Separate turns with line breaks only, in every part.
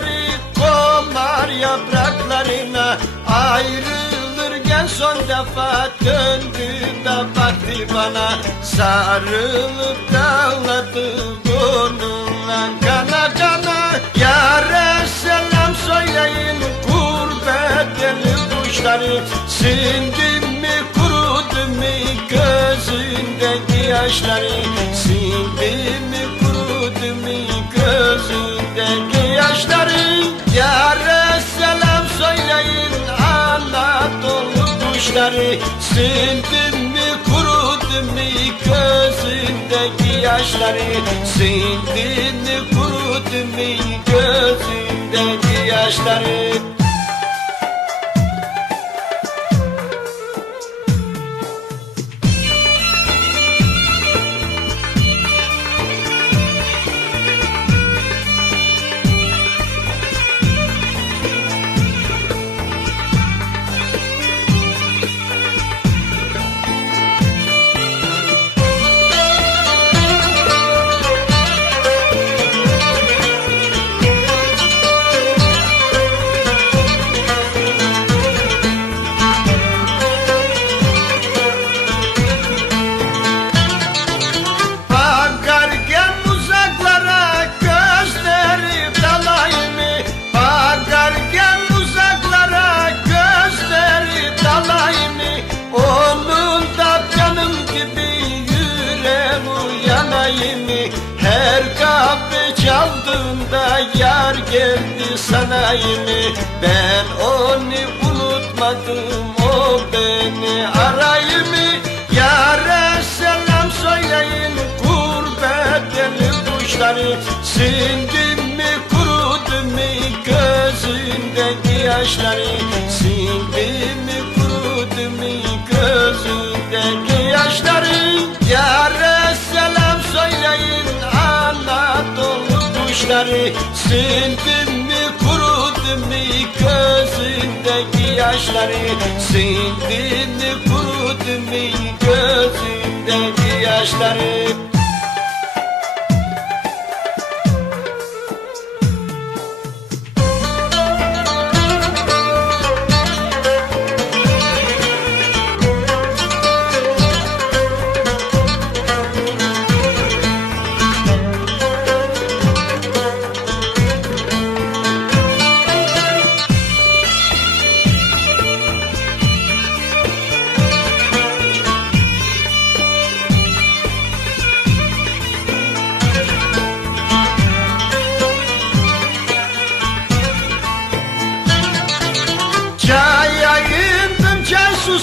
gözleri komar yapraklarına Ayrılırken son defa döndü da baktı bana. Sarılıp dağladı burnunla. Kana kana Yâre selam söyleyin. Gurbet eli kuşları Sindi mi kurudu mu gözündeki yaşları Sindi mi kurudu mu gözündeki yaşları kuşları Sindi mi kurudu mu gözündeki yaşları? Sindi mi kurudu mu gözündeki yaşları yar geldi sanayımı Ben onu unutmadım o beni arayımı Yâre selam söyleyin gurbet kuşları. Sindi mi kurudu mu gözündeki yaşları kuşları Sindi mi kurudu mu gözündeki yaşları? Sindi mi kurudu mu gözündeki yaşları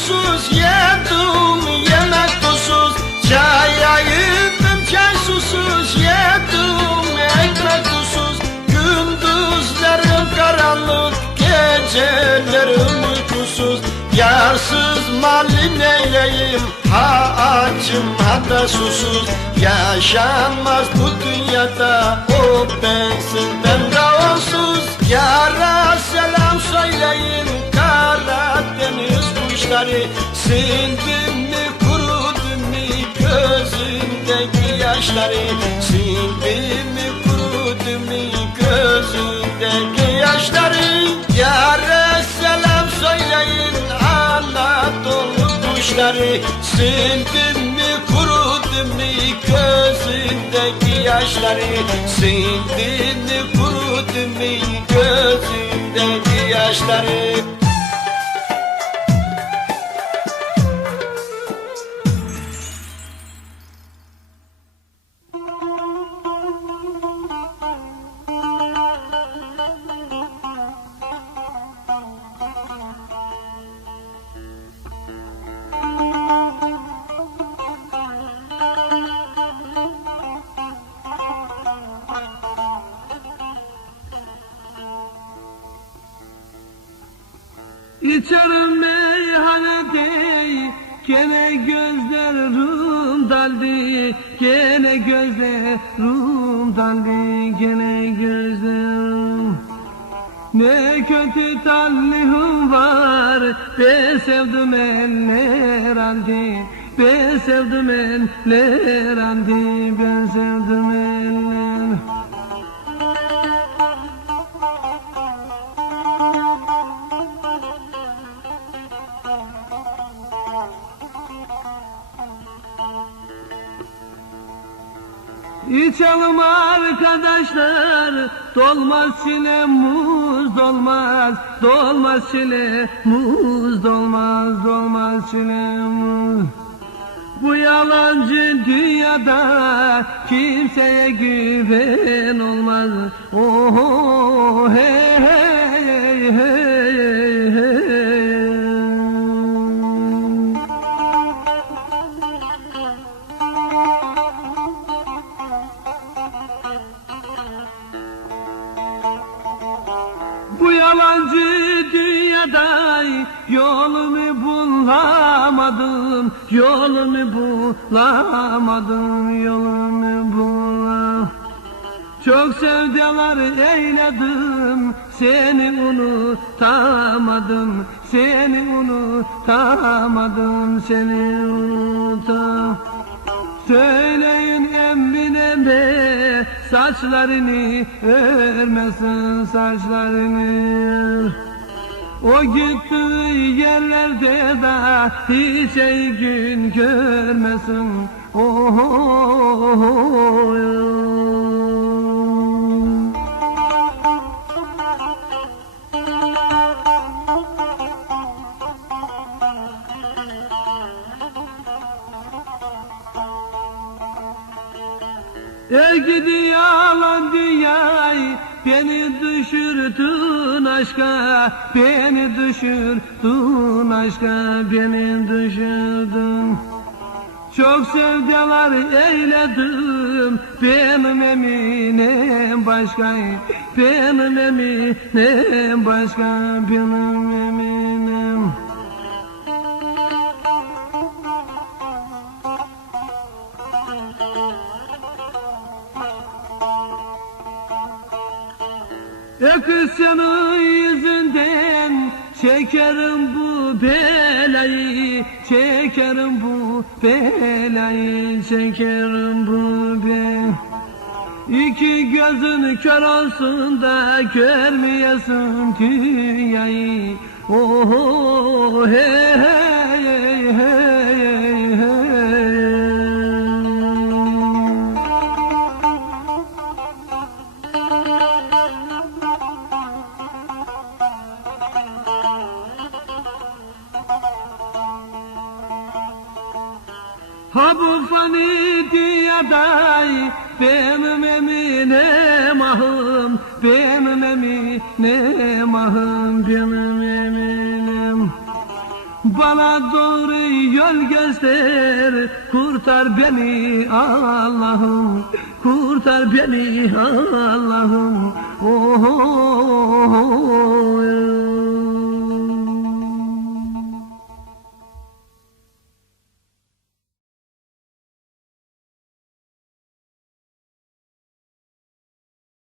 susuz yedim yemek tuzsuz. Çay ayırdım çay susuz yedim ekmek tuzsuz. Gündüzlerim karanlık gecelerim uykusuz. Yarsız mali neyleyim ha açım ha da susuz. Yaşanmaz bu dünyada o bensin ben de onsuz. Yara selam söyleyin Kuşları Sindi mi kurudu mu gözündeki yaşları Sindi mi kurudu mu gözündeki yaşları Yara selam söyleyin. Anadolu kuşları. Sindi mi kurudu mu gözündeki yaşları Sindi mi kurudu mu gözündeki yaşları
İçerim meyhanede Gene gözlerim daldı Gene gözlerim daldı Gene gözlerim. Ne kötü talihim var Ben sevdim eller aldı Ben sevdim eller aldı Ben sevdim eller İçelim arkadaşlar. Dolmaz çile muz dolmaz. Dolmaz çile muz dolmaz. Dolmaz çile muz. Bu yalancı dünyada kimseye güven olmaz. Oho hey hey hey bulamadım, yolumu bulamadım, yolumu bulamadım. Çok sevdalar eyledim, seni unutamadım, seni unutamadım, seni unutamadım. Söyleyin emmineme saçlarını örmesin saçlarını O gittiği yerlerde de hiç gün görmesin. Oh, Ey Beni düşürdün aşka Beni düşürdün aşka Beni düşürdün. Çok sevdalar eyledim Benim eminim başka Benim eminim başka Benim eminim Senin yüzünden Çekerim bu belayı Çekerim bu belayı Çekerim bu belayı. İki gözün kör olsun da görmeyesin dünyayı Oh hey hey hey hey bu fani dünyada benim eminem ahım Benim eminem ahım benim eminim Bana doğru yol göster Kurtar beni Allah'ım Kurtar beni Allah'ım Oh, oh, oh, oh.